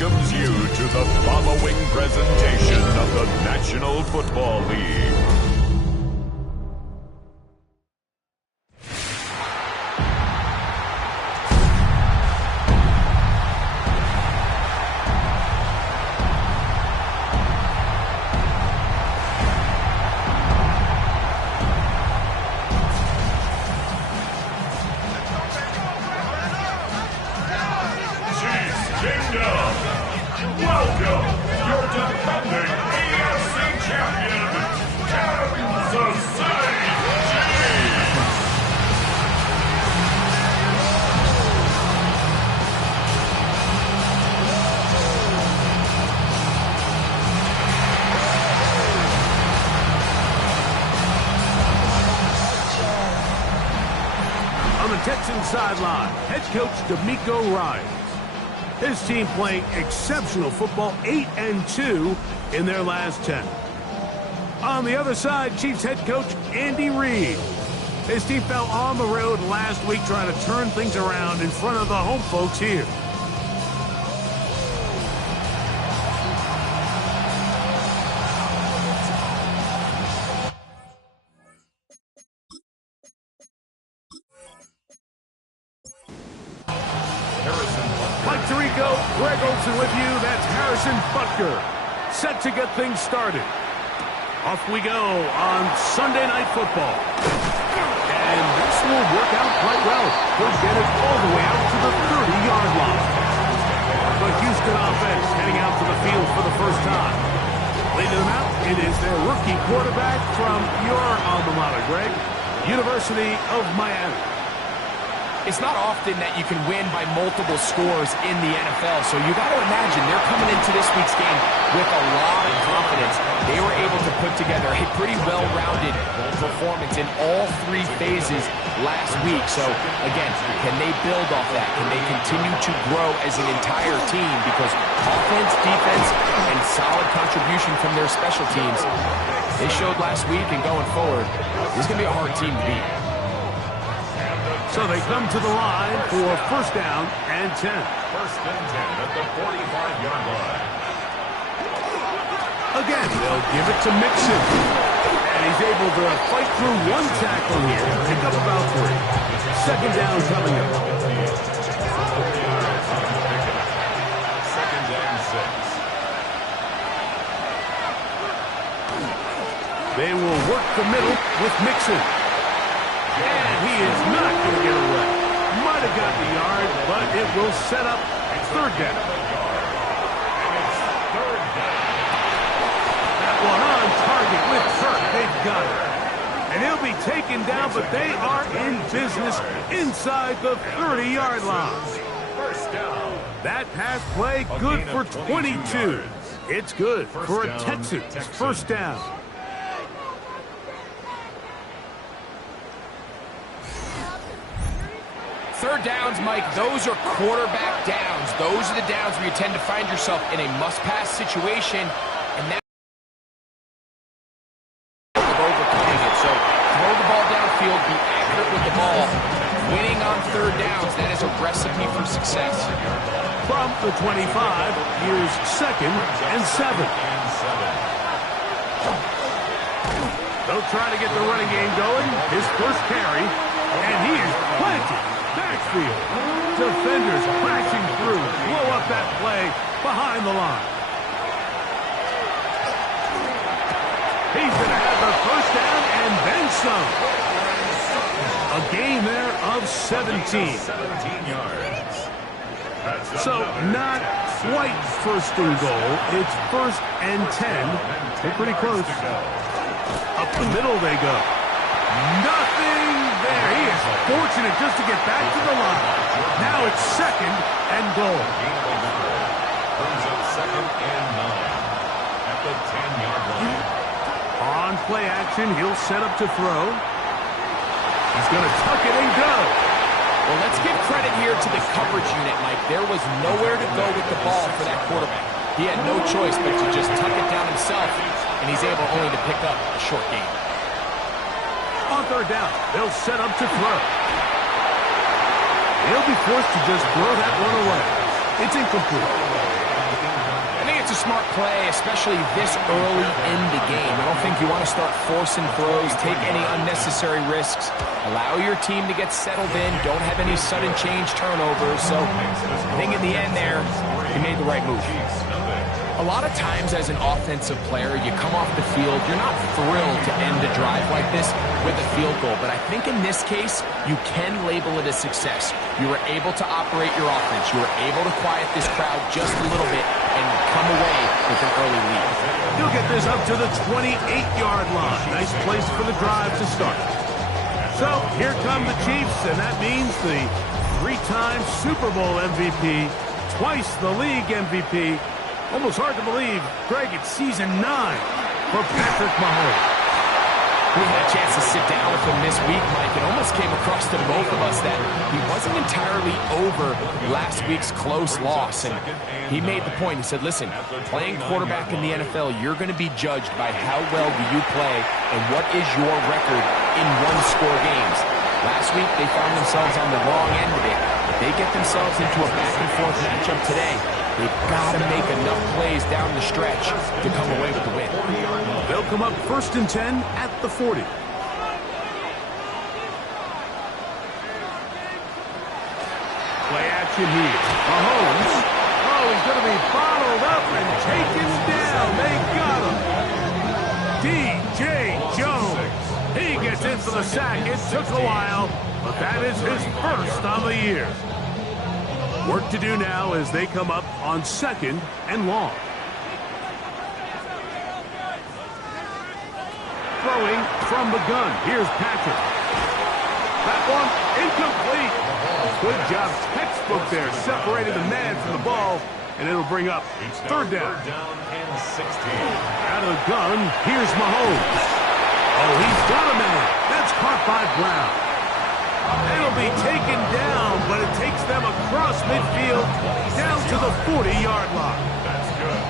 welcomes you to the following presentation of the National Football League. Welcome, your defending AFC champion, Kansas City Chiefs. On the Texans sideline, head coach DeMeco Ryans. His team playing exceptional football, 8-2 in their last 10. On the other side, Chiefs head coach Andy Reid. His team fell on the road last week trying to turn things around in front of the home folks here. Mike Tirico, Greg Olsen with you. That's Harrison Butker. Set to get things started. Off we go on Sunday Night Football. And this will work out quite well. He'll get it all the way out to the 30-yard line. The Houston offense heading out to the field for the first time. Leading them out, it is their rookie quarterback from your alma mater, Greg, University of Miami. It's not often that you can win by multiple scores in the NFL, so you got to imagine they're coming into this week's game with a lot of confidence. They were able to put together a pretty well-rounded performance in all three phases last week. So, again, can they build off that? Can they continue to grow as an entire team? Because offense, defense, and solid contribution from their special teams, they showed last week, and going forward, this is going to be a hard team to beat. So they come to the line for first down and 10. First and 10 at the 45-yard line. Again, they'll give it to Mixon. And he's able to fight through one tackle here. Pick up about 3. Second down coming up. Second and 6. They will work the middle with Mixon. And he is not going to get away. Might have got the yard, but it will set up third down. That one on target with Kirk. They've got it. And he'll be taken down, but they are in business inside the 30-yard line. First down. That pass play good for 22. It's good for a Texans first down. Third downs, Mike, those are quarterback downs. Those are the downs where you tend to find yourself in a must-pass situation, and that's overcoming it. So throw the ball downfield, be accurate with the ball. Winning on third downs, that is a recipe for success. From the 25, here's second and 7. They'll try to get the running game going. His first carry, and he is planted. Backfield. Defenders crashing through. Blow up that play behind the line. He's going to have the first down and then some. A gain there of 17. 17 yards. So not quite first and goal. It's first and 10. They're pretty close. Up the middle they go. Nothing there. He is fortunate just to get back to the line. Now it's second and goal. Brings up second and 9 at the 10-yard line. On play action, he'll set up to throw. He's going to tuck it and go. Well, let's give credit here to the coverage unit, Mike. There was nowhere to go with the ball for that quarterback. He had no choice but to just tuck it down himself, and he's able only to pick up a short gain. On third down, they'll set up to throw. He'll be forced to just throw that one away. It's incomplete. It's a smart play, especially this early in the game. I don't think you want to start forcing throws, take any unnecessary risks. Allow your team to get settled in. Don't have any sudden change turnovers. So I think in the end there, he made the right move. A lot of times as an offensive player, you come off the field, you're not thrilled to end a drive like this with a field goal. But I think in this case, you can label it a success. You were able to operate your offense. You were able to quiet this crowd just a little bit and come away with an early lead. He'll get this up to the 28-yard line. Nice place for the drive to start. So here come the Chiefs, and that means the three-time Super Bowl MVP, twice the league MVP. Almost hard to believe, Greg, it's season 9 for Patrick Mahomes. We had a chance to sit down with him this week, Mike. It almost came across to both of us that he wasn't entirely over last week's close loss. And he made the point. He said, listen, playing quarterback in the NFL, you're going to be judged by how well do you play and what is your record in one-score games. Last week, they found themselves on the wrong end of it. If they get themselves into a back-and-forth matchup today, they've got to make enough plays down the stretch to come away with the win. They'll come up 1st and 10 at the 40. Play action here. Mahomes. Oh, he's going to be bottled up and taken down. They got him. D.J. Jones. He gets in for the sack. It took a while, but that is his first of the year. Work to do now as they come up on 2nd and long. Throwing from the gun. Here's Patrick. That one incomplete. Good job. Textbook there. Separated the man from the ball, and it'll bring up 3rd down. And 16. Out of the gun, here's Mahomes. Oh, he's got a man. That's caught by Brown. It'll be taken down, but it takes them across midfield down to the 40-yard line. That's good.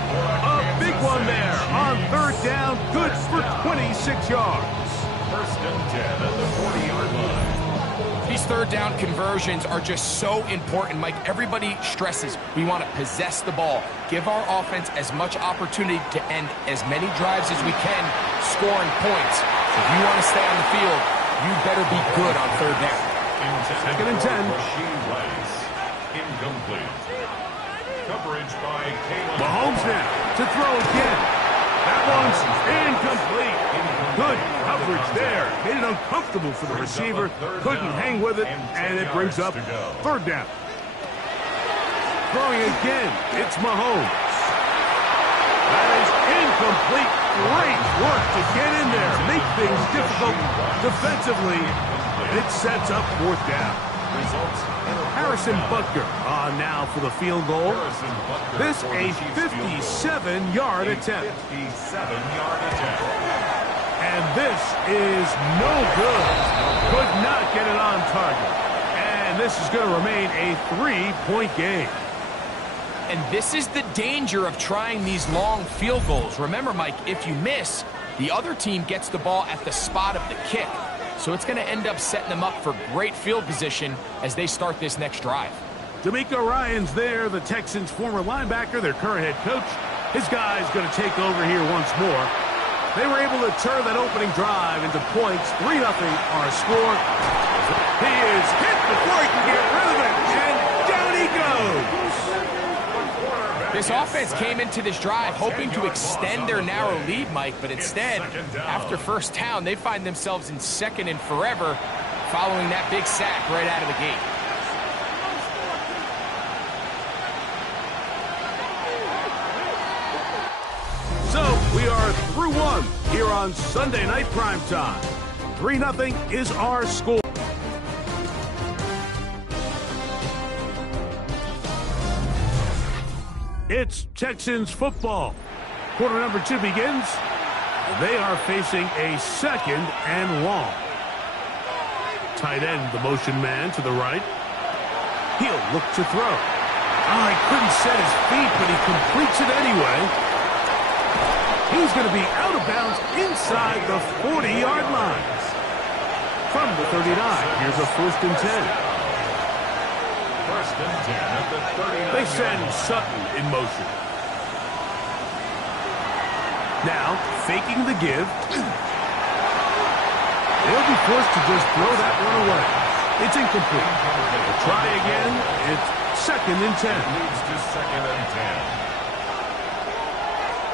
A big one there on 3rd down. Good for 26 yards. 1st and 10 at the 40-yard line. These 3rd down conversions are just so important, Mike. Everybody stresses we want to possess the ball, give our offense as much opportunity to end as many drives as we can, scoring points. So if you want to stay on the field, you better be good on 3rd down. 2nd and 10. Rasheed Rice. Incomplete. Coverage by Caleb. Mahomes now to throw again. That one's incomplete. Good coverage there. Made it uncomfortable for the receiver. Couldn't hang with it, and it brings up 3rd down. Throwing again. It's Mahomes. That is incomplete. Great work to get in there. Make things difficult defensively. It sets up 4th down. Harrison Butker on now for the field goal. This a 57-yard attempt. 57-yard attempt. And this is no good. Could not get it on target. And this is going to remain a 3-point game. And this is the danger of trying these long field goals. Remember, Mike, if you miss, the other team gets the ball at the spot of the kick. So it's going to end up setting them up for great field position as they start this next drive. D'Amico Ryans there, the Texans' former linebacker, their current head coach. His guy's going to take over here once more. They were able to turn that opening drive into points. 3-0 our score. He is hit before he can get rid of it, and down he goes. This offense came into this drive hoping to extend their narrow lead, Mike, but instead, after 1st down, they find themselves in 2nd and forever following that big sack right out of the gate. So we are through one here on Sunday Night Primetime. 3-0 is our score. It's Texans football. Quarter number 2 begins. They are facing a 2nd and long. Tight end, the motion man to the right. He'll look to throw. Oh, he couldn't set his feet, but he completes it anyway. He's going to be out of bounds inside the 40-yard line. From the 39, here's a 1st and 10. 1st and 10 at the 39. They send Sutton in motion. Now, faking the give. They'll be forced to just throw that one away. It's incomplete. They'll try again. It's 2nd and 10. Leads to 2nd and 10.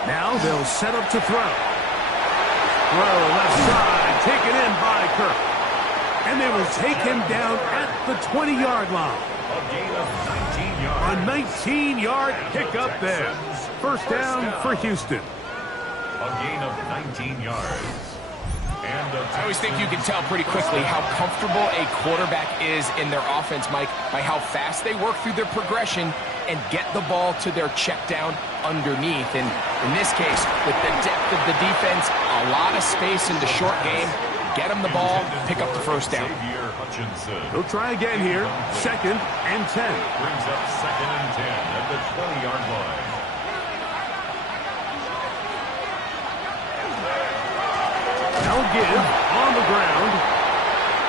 Now they'll set up to throw. Throw left side, taken in by Kirk. And they will take him down at the 20-yard line. A gain of 19 yards. A 19-yard pickup there. First down for Houston. A gain of 19 yards. And I always think you can tell pretty quickly how comfortable a quarterback is in their offense, Mike, by how fast they work through their progression and get the ball to their check down underneath. And in this case, with the depth of the defense, a lot of space in the short game, get them the ball, pick up the first down. They'll try again here. 2nd and 10. Brings up 2nd and 10 at the 20-yard line. They'll give on the ground.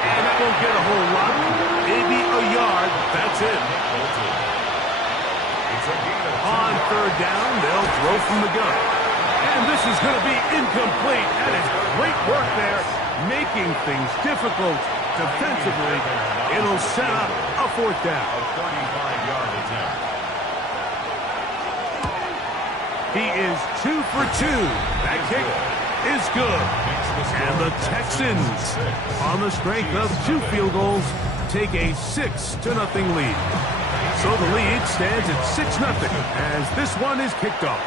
And that won't get a whole lot. Maybe a yard. That's it. On 3rd down, they'll throw from the gun. And this is going to be incomplete. That is great work there, making things difficult defensively. It'll set up a 4th down. A 35-yard attempt. He is 2 for 2. That kick is good. And the Texans, on the strength of 2 field goals, take a 6-0 lead. So the lead stands at 6-0 as this one is kicked off.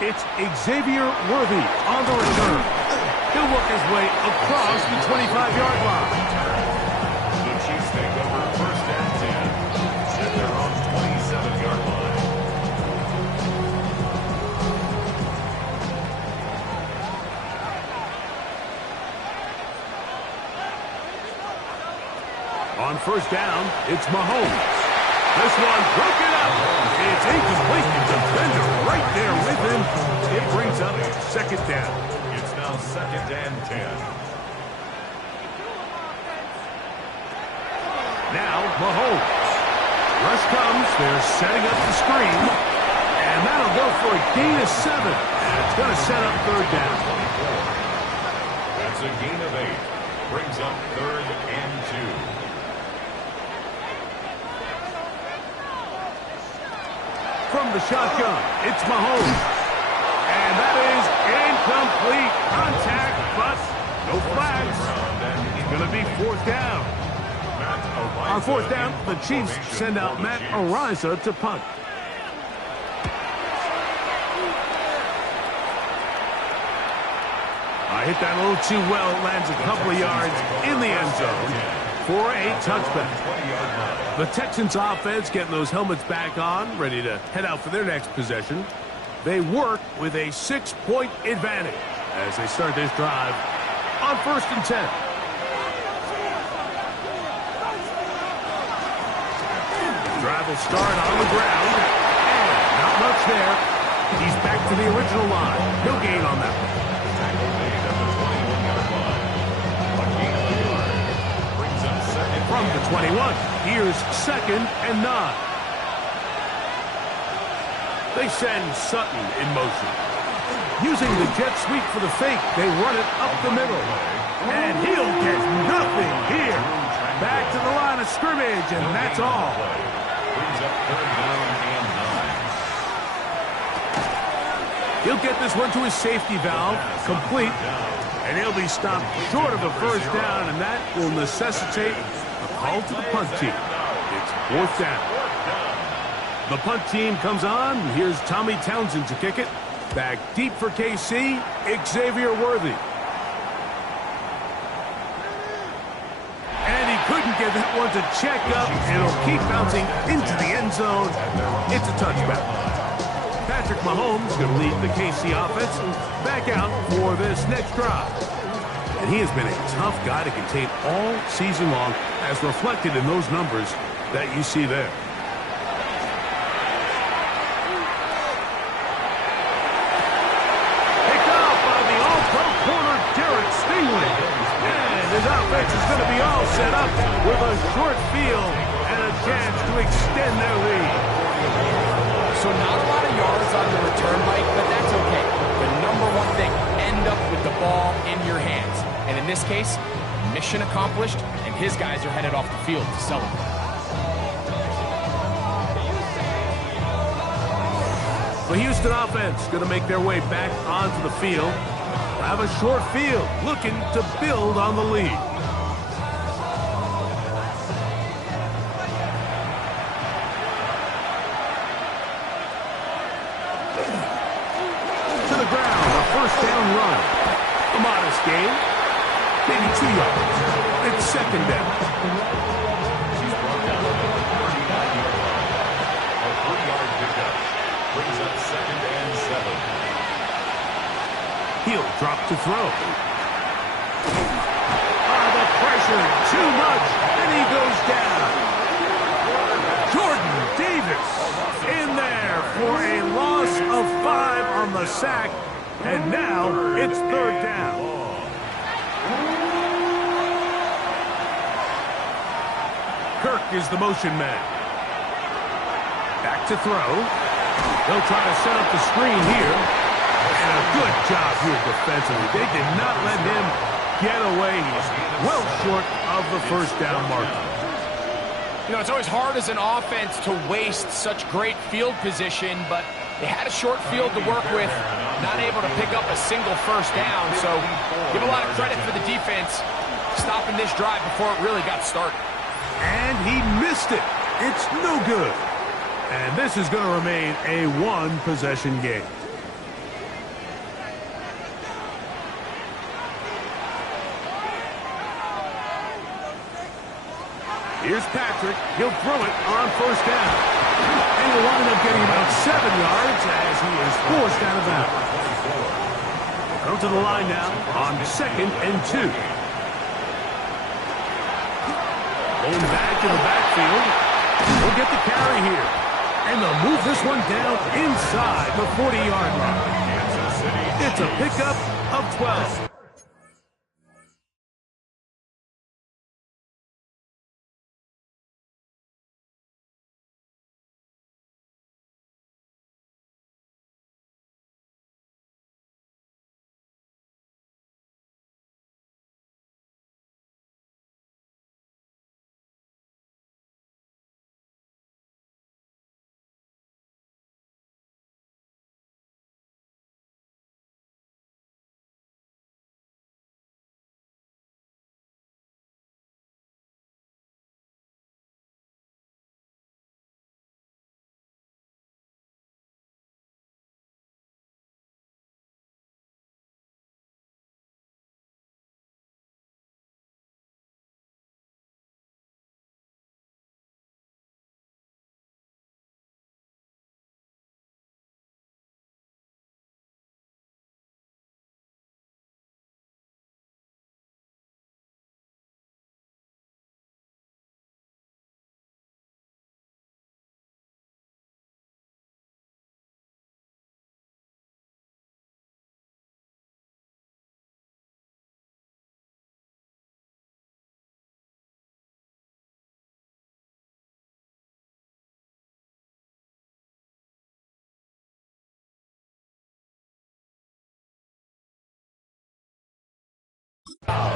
It's Xavier Worthy on the return. He'll work his way across the 25-yard line. The Chiefs take over 1st and 10 at their own 27-yard line. On 1st down, it's Mahomes. This one broken up. It's incomplete. The defender right there with him. It brings up 2nd down. It's now 2nd and 10. Now Mahomes. Rush comes. They're setting up the screen. And that'll go for a gain of 7. And it's going to set up 3rd down. That's a gain of 8. Brings up 3rd and 2. From the shotgun, it's Mahomes. And that is incomplete contact, but no flags. It's going to be 4th down. On 4th down, the Chiefs send out Matt Ariza to punt. Hit that a little too well. Lands a couple of yards in the end zone for a touchback. The Texans offense getting those helmets back on, ready to head out for their next possession. They work with a 6-point advantage as they start this drive on 1st and 10. Drive will start on the ground. And not much there. He's back to the original line. No gain on that one. From the 21, here's 2nd and 9. They send Sutton in motion. Using the jet sweep for the fake, they run it up the middle. And he'll get nothing here. Back to the line of scrimmage, and that's all. Brings up 3rd down and 9. He'll get this one to his safety valve, complete. And he'll be stopped short of a 1st down, and that will necessitate a call to the punt team. It's 4th down. The punt team comes on. Here's Tommy Townsend to kick it. Back deep for KC, Xavier Worthy. And he couldn't get that one to check up. It'll keep bouncing into the end zone. It's a touchback. Patrick Mahomes going to lead the KC offense back out for this next drive. And he has been a tough guy to contain all season long, as reflected in those numbers that you see there. Picked up by the all-pro corner, Derek Stingley. And his offense is going to be all set up with a short field and a chance to extend their lead. So not a lot of yards on the return, Mike, but that's okay. The number one thing, end up with the ball in your hands. And in this case, mission accomplished, and his guys are headed off the field to celebrate. The Houston offense going to make their way back onto the field. Have a short field, looking to build on the lead. To the ground, a first down run. A modest gain, maybe 2 yards. It's second down. He's brought down at the 39-yard line. A 3-yard pickup brings up 2nd and 7. He'll drop to throw. The pressure, too much, and he goes down. Jordan Davis in there for a loss of 5 on the sack, and now it's 3rd down. Kirk is the motion man. Back to throw. They'll try to set up the screen here. And a good job here defensively. They did not let him get away. He's well short of the first down marker. You know, it's always hard as an offense to waste such great field position, but they had a short field to work with, not able to pick up a single first down. So give a lot of credit for the defense stopping this drive before it really got started. And he missed it. It's no good. And this is going to remain a one-possession game. Here's Patrick. He'll throw it on first down. And he'll wind up getting about 7 yards as he is forced out of bounds. Come to the line now on 2nd and 2. Going back to the backfield. We'll get the carry here. And they'll move this one down inside the 40-yard line. It's a pickup of 12.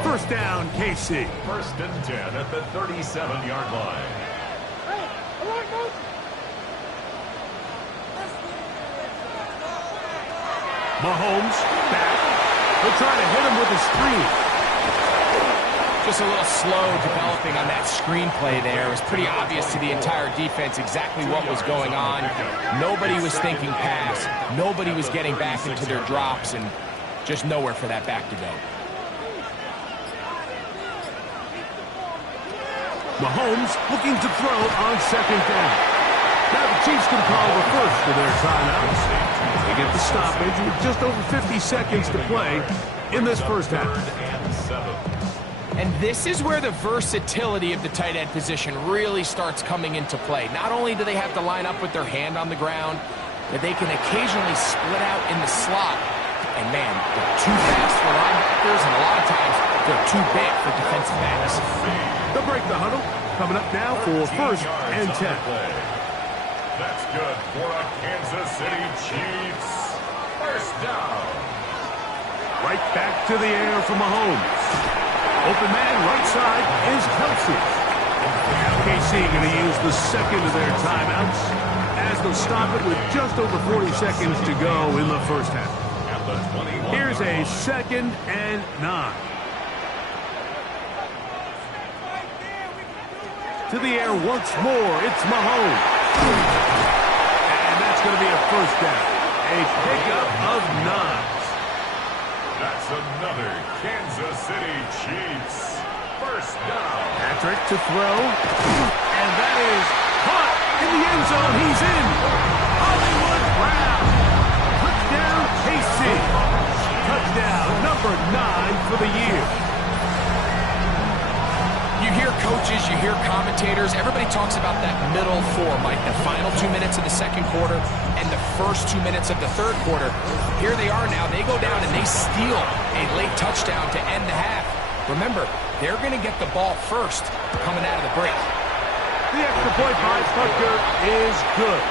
First down, KC. 1st and 10 at the 37-yard line. Mahomes back. They'll try to hit him with a screen. Just a little slow developing on that screenplay there. It was pretty obvious to the entire defense exactly what was going on. Nobody was thinking pass. Nobody was getting back into their drops, and just nowhere for that back to go. Mahomes looking to throw on 2nd down. Now the Chiefs can call the first of their timeouts. They get the stoppage with just over 50 seconds to play in this first half. And this is where the versatility of the tight end position really starts coming into play. Not only do they have to line up with their hand on the ground, but they can occasionally split out in the slot. And man, they're too fast for linebackers, and a lot of times they're too big for defensive backs. They'll break the huddle. Coming up now for 1st and 10. That's good for a Kansas City Chiefs first down. Right back to the air for Mahomes. Open man, right side is Kelsey. Now KC going to use the second of their timeouts as they'll stop it with just over 40 seconds to go in the first half. Here's a 2nd and 9. To the air once more, it's Mahomes. And that's going to be a first down. A pickup of 9. That's another Kansas City Chiefs first down. Patrick to throw. And that is caught in the end zone. He's in. Hollywood Brown. Touchdown, KC. Touchdown number 9 for the year. You hear coaches, you hear commentators, everybody talks about that middle four, Mike, the final 2 minutes of the second quarter and the first 2 minutes of the third quarter. Here they are now. They go down and they steal a late touchdown to end the half. Remember, they're going to get the ball first coming out of the break. The extra point by Butker is good.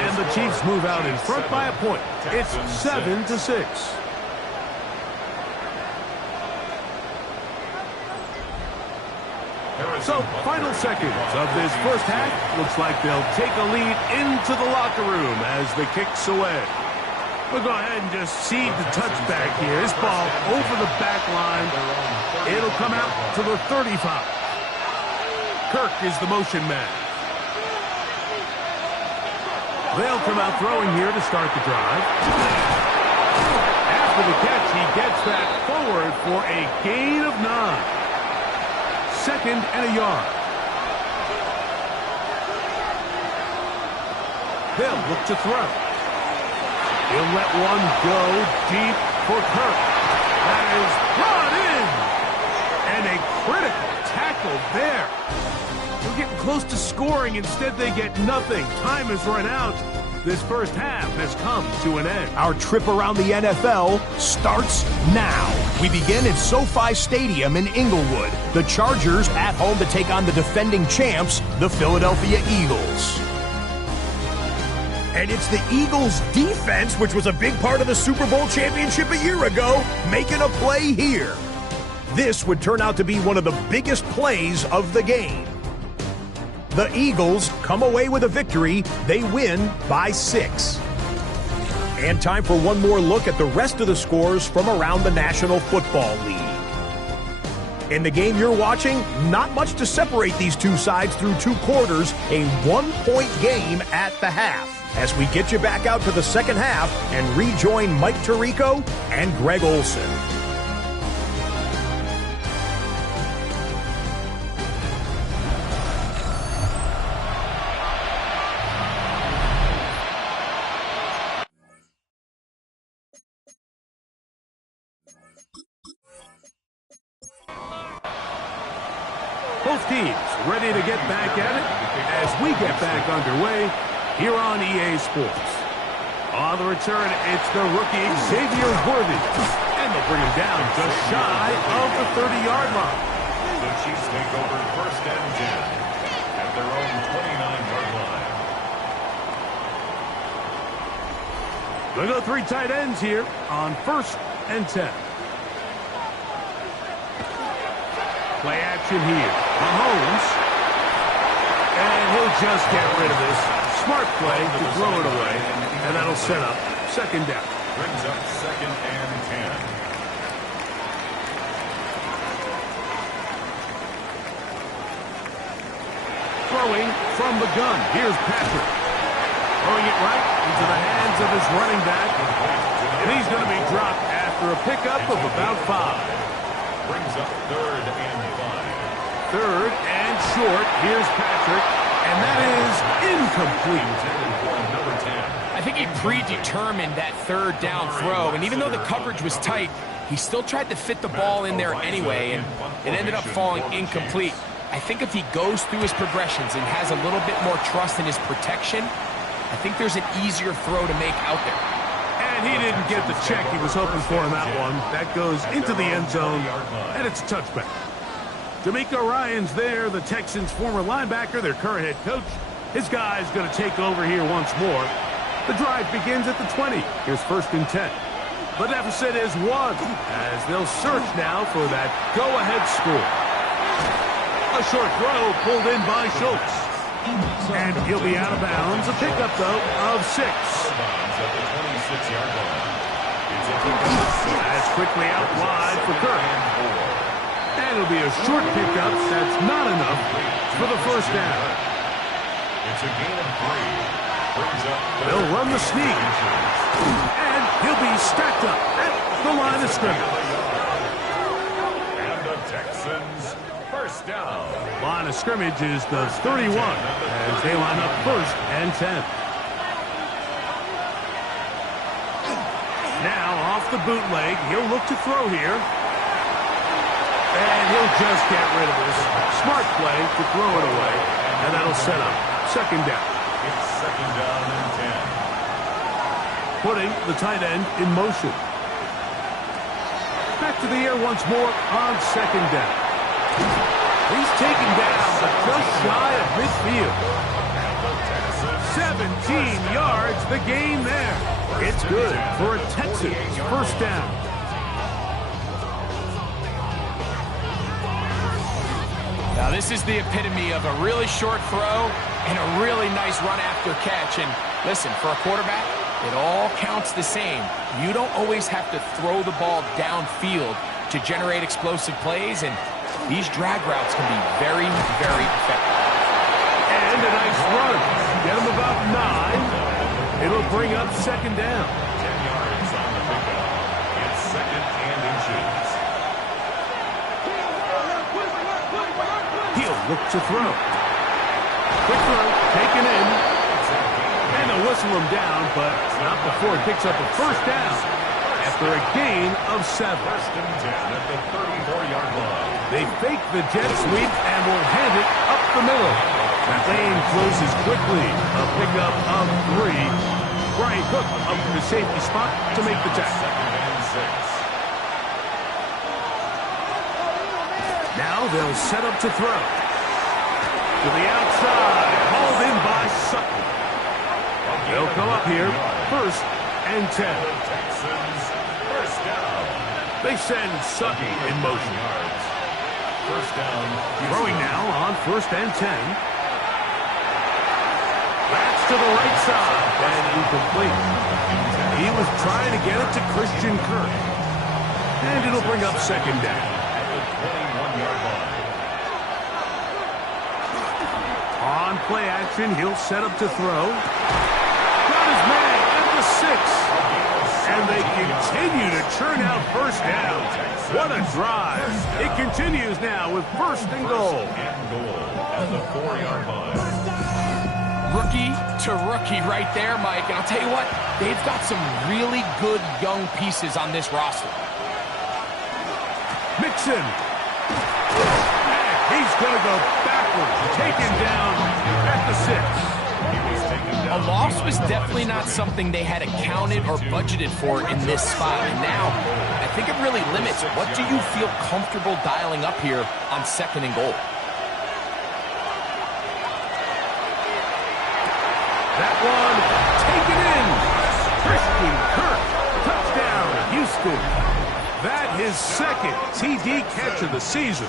And the Chiefs move out in front by a point. It's 7-6. So, final seconds of this first half. Looks like they'll take a lead into the locker room as the kick's away. We'll go ahead and just seed the touchback here. This ball over the back line. It'll come out to the 35. Kirk is the motion man. They'll come out throwing here to start the drive. After the catch, he gets that forward for a gain of 9. 2nd and a yard. They'll look to throw. He'll let one go deep for Kirk. That is brought in. And a critical tackle there. They're getting close to scoring. Instead, they get nothing. Time has run out. This first half has come to an end. Our trip around the NFL starts now. We begin at SoFi Stadium in Inglewood. The Chargers at home to take on the defending champs, the Philadelphia Eagles. And it's the Eagles' defense, which was a big part of the Super Bowl championship a year ago, making a play here. This would turn out to be one of the biggest plays of the game. The Eagles come away with a victory. They win by 6. And time for one more look at the rest of the scores from around the National Football League. In the game you're watching, not much to separate these two sides through 2 quarters, a 1-point game at the half. As we get you back out to the second half and rejoin Mike Tirico and Greg Olson. Both teams ready to get back at it as we get back underway here on EA Sports. On the return, it's the rookie Xavier Worthy. And they'll bring him down just shy of the 30-yard line. The Chiefs take over first and 10 at their own 29-yard line. They'll go 3 tight ends here on first and 10. Play action here. Mahomes. And he'll just get rid of this. Smart play to throw it away. And that'll set up second down. Brings up 2nd and 10. Throwing from the gun. Here's Patrick. Throwing it right into the hands of his running back. And he's going to be dropped after a pickup of about 5. Brings up 3rd and 5. 3rd and short. Here's Patrick. And that is incomplete. Number 10. I think he predetermined that third down throw, and even though the coverage was tight, he still tried to fit the ball in there anyway, and it ended up falling incomplete. I think if he goes through his progressions and has a little bit more trust in his protection, I think there's an easier throw to make out there. And he didn't get the check he was hoping for in that one. That goes into the end zone, and it's a touchback. D'Amico Ryans there, the Texans' former linebacker, their current head coach. His guy's going to take over here once more. The drive begins at the 20. Here's 1st and 10. The deficit is 1 as they'll search now for that go-ahead score. A short throw pulled in by Schultz. And he'll be out of bounds. A pickup, though, of 6. That's quickly out wide for Kirk. And it'll be a short pickup. That's not enough for the 1st down. It's a gain of 3. They'll run the sneak. And he'll be stacked up at the line of scrimmage. And the Texans, 1st down. Line of scrimmage is the 31 as they line up 1st and 10. Now off the bootleg, he'll look to throw here. And he'll just get rid of this. Smart play to throw it away. And that'll set up 2nd down. It's 2nd down and 10. Putting the tight end in motion. Back to the air once more on 2nd down. He's taken down, but just shy of midfield. 17 yards, the gain there. It's good for a Texans 1st down. Now this is the epitome of a really short throw and a really nice run after catch. And listen, for a quarterback, it all counts the same. You don't always have to throw the ball downfield to generate explosive plays, and these drag routes can be very, very effective. And a nice run. Get him about 9. It'll bring up 2nd down. 10 yards on the pickup. It's 2nd and inches. He'll look to throw. Quick throw, taken in. And they'll whistle him down, but not before he picks up a 1st down after a gain of 7. 1st and 10 at the 34-yard line. They fake the jet sweep and will hand it up the middle. That lane closes quickly. A pickup of 3. Brian Cook up to the safety spot to make the tackle. 2nd and 6. Now they'll set up to throw. To the outside. Hauled in by Sutton. They'll come up here. 1st and 10. Texans, 1st down. They send Sutton in motion. 1st down. Throwing now on 1st and 10. That's to the right side. And incomplete. He was trying to get it to Christian Kirk. And it'll bring up 2nd down. At the 21-yard line. On play action, he'll set up to throw. Got his man at the 6. And they continue to churn out 1st down. What a drive. It continues now with 1st and goal. And goal at the 4-yard line. Rookie to rookie right there, Mike. And I'll tell you what, they've got some really good young pieces on this roster. Mixon. And he's going to go backwards. Taken down at the 6. A loss was definitely not something they had accounted or budgeted for in this spot. And now, I think it really limits what do you feel comfortable dialing up here on 2nd and goal. That one taken in. Christian Kirk. Touchdown, Houston. That his 2nd TD catch of the season.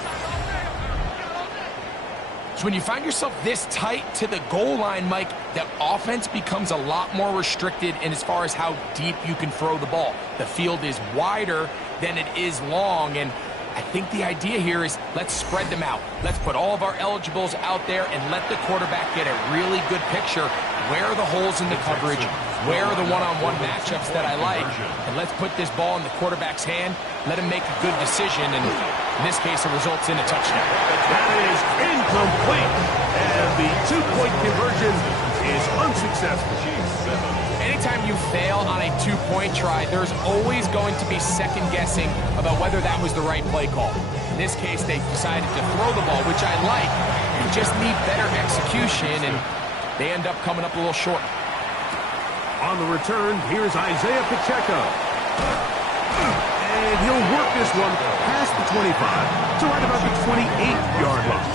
So when you find yourself this tight to the goal line, Mike, the offense becomes a lot more restricted in as far as how deep you can throw the ball. The field is wider than it is long, and I think the idea here is let's spread them out. Let's put all of our eligibles out there and let the quarterback get a really good picture. Where are the holes in the coverage? Where are the one-on-one matchups that I like? And let's put this ball in the quarterback's hand. Let him make a good decision, and in this case, it results in a touchdown. That is incomplete. And the 2-point conversion is unsuccessful. Anytime you fail on a 2-point try, there's always going to be second-guessing about whether that was the right play call. In this case, they decided to throw the ball, which I like. You just need better execution, and they end up coming up a little short. On the return, here's Isaiah Pacheco. And he'll work this one past the 25 to right about the 28-yard line.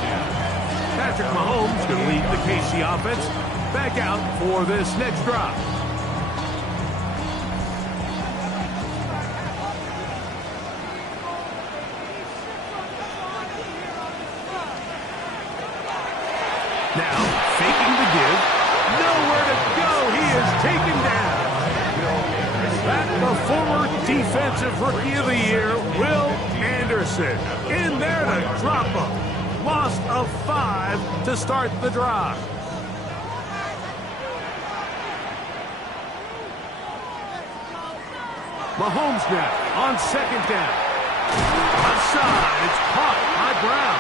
Patrick Mahomes going to lead the KC offense back out for this next drive. Now, faking the give. Nowhere to go. He is taken down. That the former Defensive Rookie of the Year, Will Anderson, in there to drop him. Loss of 5 to start the drive. Mahomes now on second down. Outside, it's caught by Brown.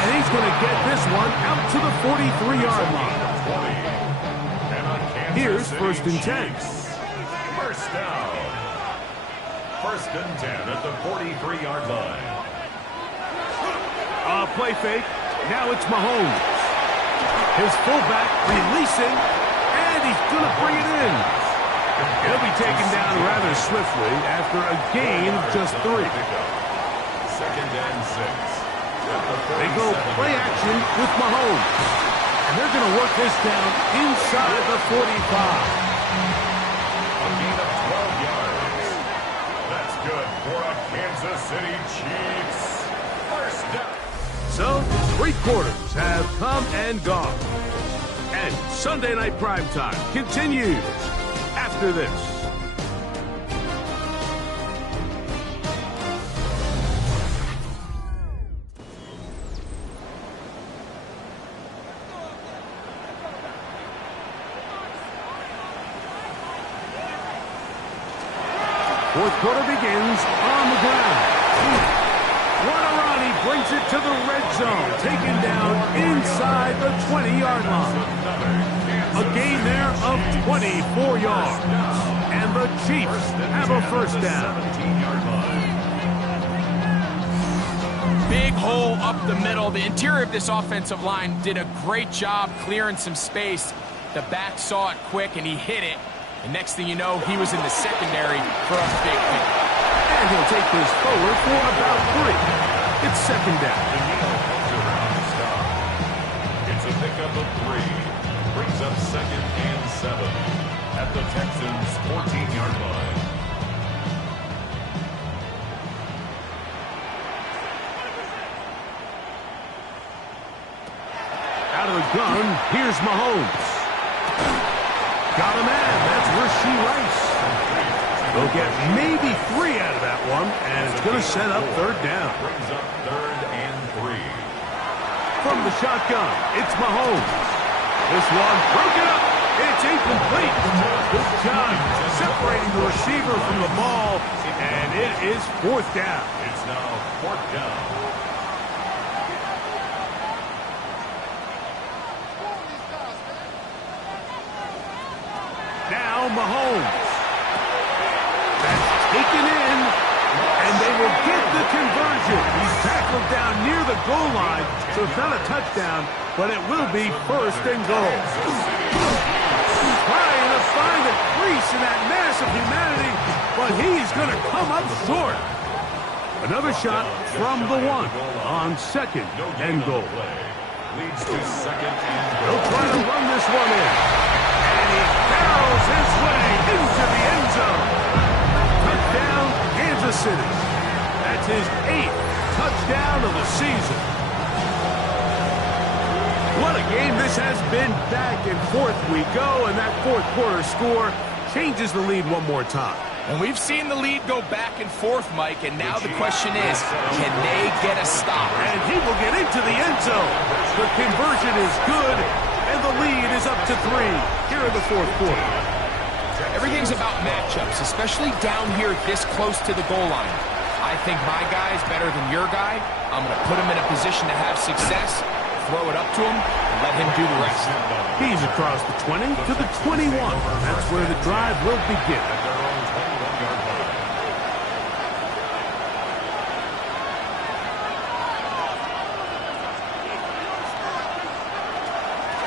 And he's going to get this one out to the 43-yard line. Here's 1st and 10. First down. 1st and 10 at the 43-yard line. Play fake. Now it's Mahomes. His fullback releasing, and he's going to bring it in. He'll be taken down rather swiftly after a gain of just 3. 2nd and 6. They go play action with Mahomes. And they're going to work this down inside the 45. A gain of 12 yards. That's good for a Kansas City Chiefs. First down. So, 3 quarters have come and gone. And Sunday Night Primetime continues after this. Fourth quarter begins on the ground. What a run. He brings it to the red zone. Taken down inside the 20-yard line. A gain there of 24 yards. And the Chiefs have a first down. Big hole up the middle. The interior of this offensive line did a great job clearing some space. The back saw it quick, and he hit it. And next thing you know, he was in the secondary for a big hit. And he'll take this forward for about 3. It's 2nd down. It's a pickup of 3. Brings up 2nd and 7 at the Texans' 14-yard line. Out of the gun, here's Mahomes. Got a man. That's Rashee Rice. They'll get maybe 3 out of that one, and it's going to set up 3rd down. Brings up 3rd and 3. From the shotgun, it's Mahomes. This one broken up. It's incomplete. Good job separating the receiver from the ball, and it is 4th down. It's now 4th down. Now Mahomes. That's taken in, and they will get the conversion. He's tackled down near the goal line, so it's not a touchdown, but it will be 1st and goal. Trying to find a crease in that mass of humanity, but he's going to come up short. Another shot from the 1 on 2nd and goal. Leads to 2nd and goal. They'll try to run this one in. And he barrels his way into the end zone. Touchdown, Kansas City. That's his 8th touchdown of the season. What a game this has been. Back and forth we go, and that 4th quarter score changes the lead one more time. And we've seen the lead go back and forth, Mike, and now the question is, can they get a stop? And he will get into the end zone. The conversion is good, and the lead is up to 3 here in the 4th quarter. Everything's about matchups, especially down here this close to the goal line. I think my guy's better than your guy. I'm going to put him in a position to have success, throw it up to him, and let him do the rest. He's across the 20 to the 21. That's where the drive will begin.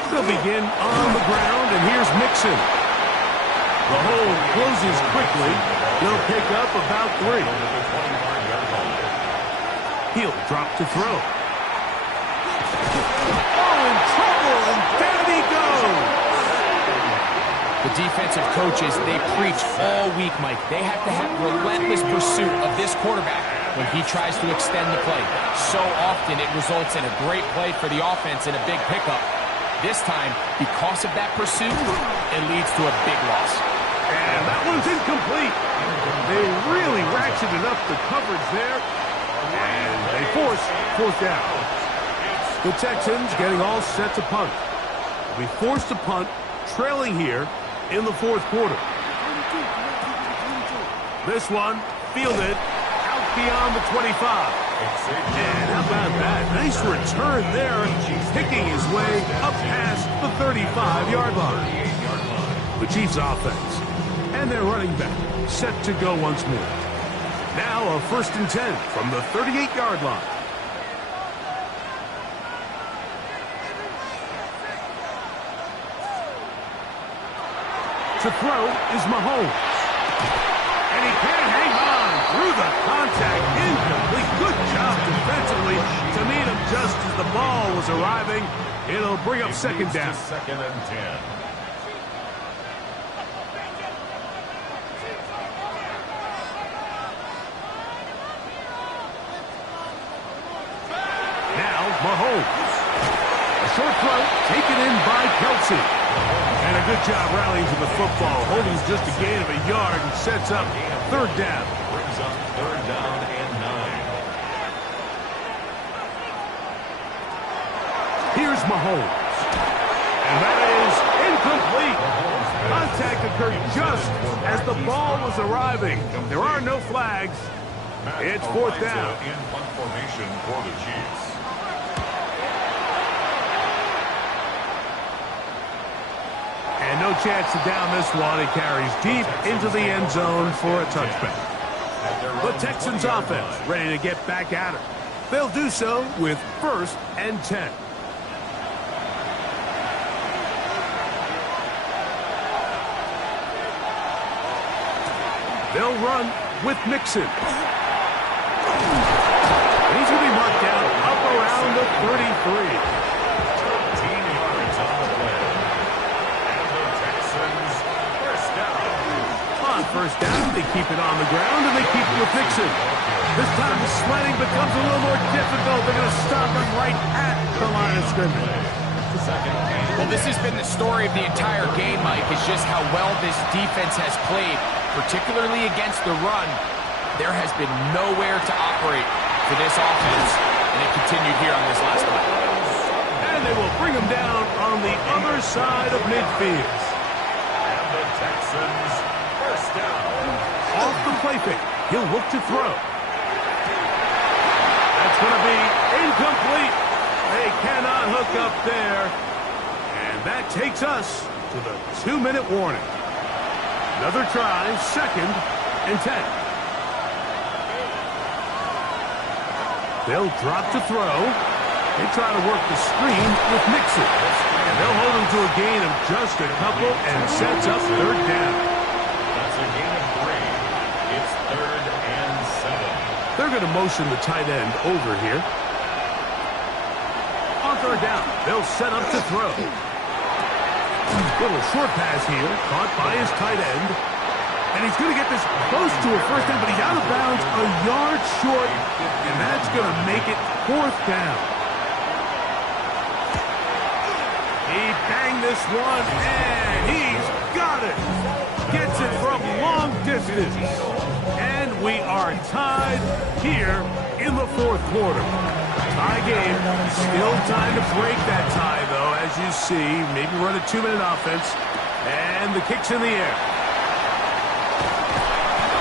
They'll begin on the ground, and here's Mixon. The hole closes quickly. They'll pick up about 3. He'll drop to throw. Oh, in defensive coaches, they preach all week, Mike. They have to have relentless pursuit of this quarterback when he tries to extend the play. So often it results in a great play for the offense and a big pickup. This time, because of that pursuit, it leads to a big loss. And that one's incomplete. They really ratcheted up the coverage there, and they force fourth down. The Texans getting all set to punt. They'll be forced to punt, trailing here in the fourth quarter. This one fielded out beyond the 25. And how about that? Nice return there, picking his way up past the 35-yard line. The Chiefs offense and their running back set to go once more. Now a 1st and 10 from the 38-yard line. To throw is Mahomes. And he can't hang on through the contact. Incomplete. Good job defensively to meet him just as the ball was arriving. It'll bring up 2nd down. 2nd and 10. Now Mahomes. A short throw taken in by Kelsey. And a good job rallying to the football, holding just a gain of a yard and sets up 3rd down. Brings up 3rd down and 9. Here's Mahomes. And that is incomplete. Contact occurred just as the ball was arriving. There are no flags. It's 4th down. In punt formation for the Chiefs. And no chance to down this one. It carries deep into the end zone for a touchback. The Texans offense ready to get back at it. They'll do so with 1st and 10. They'll run with Mixon. He's going to be marked down up around the 33. First down, they keep it on the ground, and they keep it with Nixon. This time the sledding becomes a little more difficult. They're going to stop him right at the line of scrimmage. Well, this has been the story of the entire game, Mike, is just how well this defense has played, particularly against the run. There has been nowhere to operate for this offense, and it continued here on this last play. And they will bring him down on the other side of midfield. And the Texans first down. Off the play fake. He'll look to throw. That's going to be incomplete. They cannot hook up there. And that takes us to the 2-minute warning. Another try, 2nd and 10. They'll drop to throw. They try to work the screen with Mixon. And they'll hold him to a gain of just a couple and sets up 3rd down. That's a gain of 3. It's 3rd and 7. They're going to motion the tight end over here. On 3rd down, they'll set up to throw. Little short pass here, caught by his tight end. And he's going to get this close to a 1st down, but he's out of bounds a yard short. And that's going to make it 4th down. He banged this one, and he's got it. Gets it from long distance. And we are tied here in the 4th quarter. Tie game. Still time to break that tie, though, as you see. Maybe run a 2-minute offense. And the kick's in the air.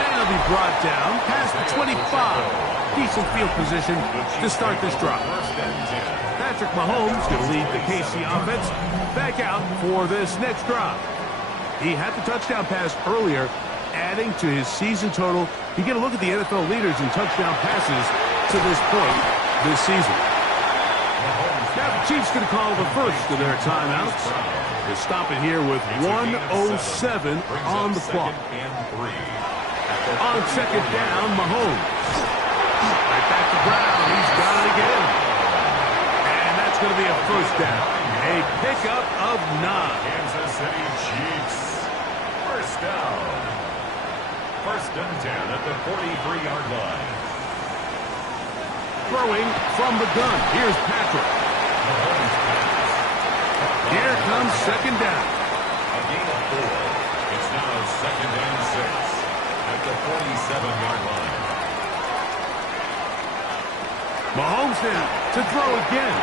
And it'll be brought down past the 25. Decent field position to start this drive. Patrick Mahomes going to lead the KC offense back out for this next drive. He had the touchdown pass earlier, adding to his season total. You get a look at the NFL leaders in touchdown passes to this point this season. Now the Chiefs going to call the first of their timeouts. They stop it here with 1:07 on the clock. On 2nd down, Mahomes. Right back to Brown. He's got it again. And that's going to be a 1st down. A pickup of 9. Kansas City Chiefs First down. First and 10 at the 43-yard line. Throwing from the gun. Here's Patrick. Here comes second down. A gain of 4. It's now second and 6 at the 47-yard line. Mahomes now to throw again.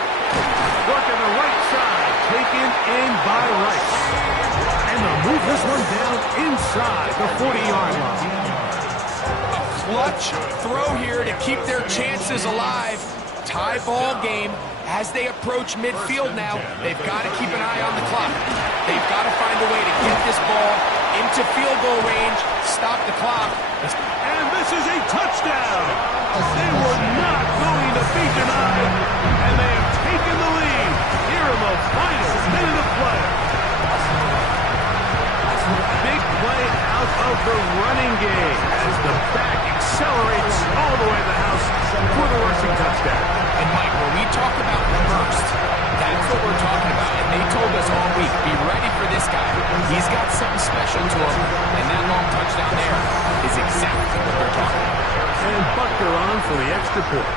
Working the right side. Taken in by Rice. And they'll move this one down inside the 40-yard line. A clutch throw here to keep their chances alive. Tie ball game. As they approach midfield now, they've got to keep an eye on the clock. They've got to find a way to get this ball into field goal range, stop the clock. And this is a touchdown. They were not going to be denied, and they have taken the lead here in the final minute of play. Big play out of the running game as the back accelerates all the way to the house for the rushing touchdown. And Mike, when we talk about burst, that's what we're talking about. And they told us all week, be ready for this guy. He's got something special to him, and that long touchdown there is exactly what they're talking about. And Butker on for the extra point.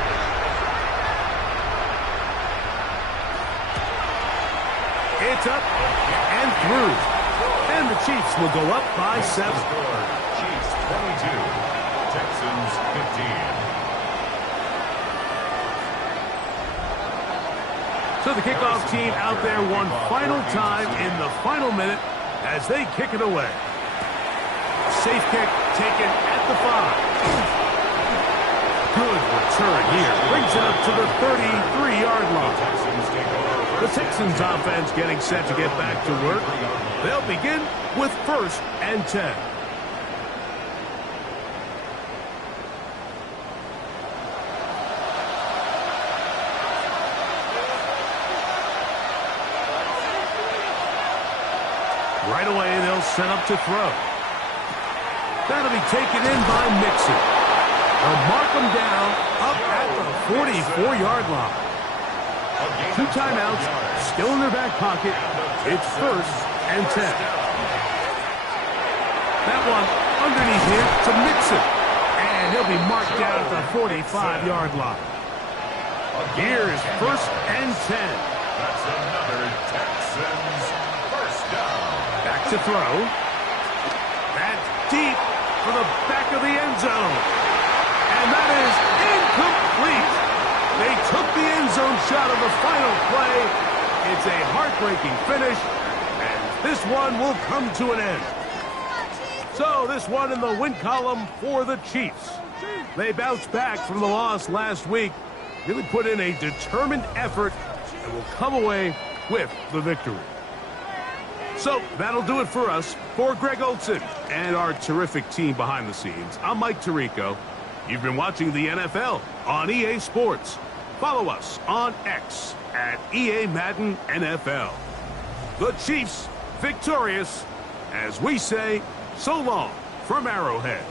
It's up and through. And the Chiefs will go up by 7. Chiefs 22, Texans 15. So the kickoff team out there one final time in the final minute as they kick it away. Safe kick taken at the 5. Good return here. Brings it up to the 33-yard line. The Texans offense getting set to get back to work. They'll begin with first and 10. Right away, they'll set up to throw. That'll be taken in by Mixon. They'll mark him down up at the 44-yard line. 2 timeouts, still in their back pocket. It's first and 10. That one underneath here to Mixon. And he'll be marked down at the 45-yard line. Here's first and 10. That's another Texans first down. Back to throw. That's deep for the back of the end zone. And that is incomplete. They took the end zone shot of the final play. It's a heartbreaking finish, and this one will come to an end. So this one in the win column for the Chiefs. They bounced back from the loss last week, really put in a determined effort, and will come away with the victory. So that'll do it for us. For Greg Olson and our terrific team behind the scenes, I'm Mike Tirico. You've been watching the NFL on EA Sports. Follow us on X at EA Madden NFL. The Chiefs victorious as we say so long from Arrowhead.